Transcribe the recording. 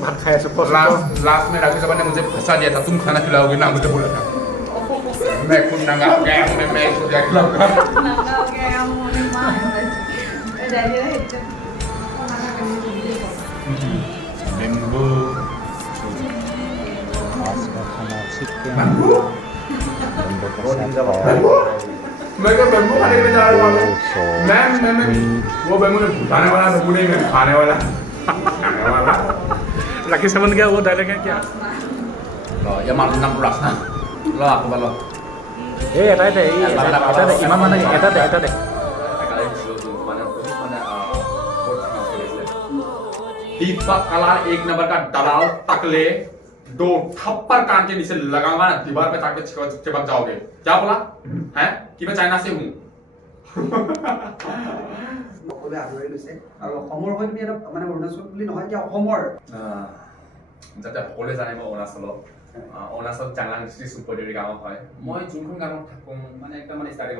भात खाए super last में राकेश साहब ने मुझे फंसा दिया था, तुम खाना खिलाओगे ना, मुझे बोला था मैं खुद नंगा हो गया हूं, मैं इसको क्या खिलाऊंगा। नंगा हो गया हूं, मैं मां है डैडी है बेम्बू आज का खाना चिकन बेम्बू बंदों का साथ मैं क्या बेम्बू खाने के लिए जा रहा हूँ मैं वो बेम्बू ने भुटाने वाला बेम्बू नहीं, मैं खाने वाला खाने वाला राकेश सावंत का वो डायलॉग है क्या lo ya malam 16 nah lo aku balok এটা ইমান মানে এটা দে दीपक कलार 1 नंबर का दलाल तकले 2 थप्पड़ कान के नीचे लगाऊंगा ना, दीवार पे ताके चिपक जाओगे। क्या बोला है कि मैं चाइना से हूँ। সকলোৱে আদৰি লৈছে আৰু অসমৰ হয় তুমি এটা মানে অৰুণাচল বুলি নহয় যে অসমৰ যাতে সকলোৱে জানে মই অৰুণাচল চাংলাং ডিষ্ট্ৰিক্ট সুপৰিয়ৰী গাঁও হয়। মই যোনখন গাঁৱত থাকোঁ মানে একদম মানে ষ্টাৰ্টিং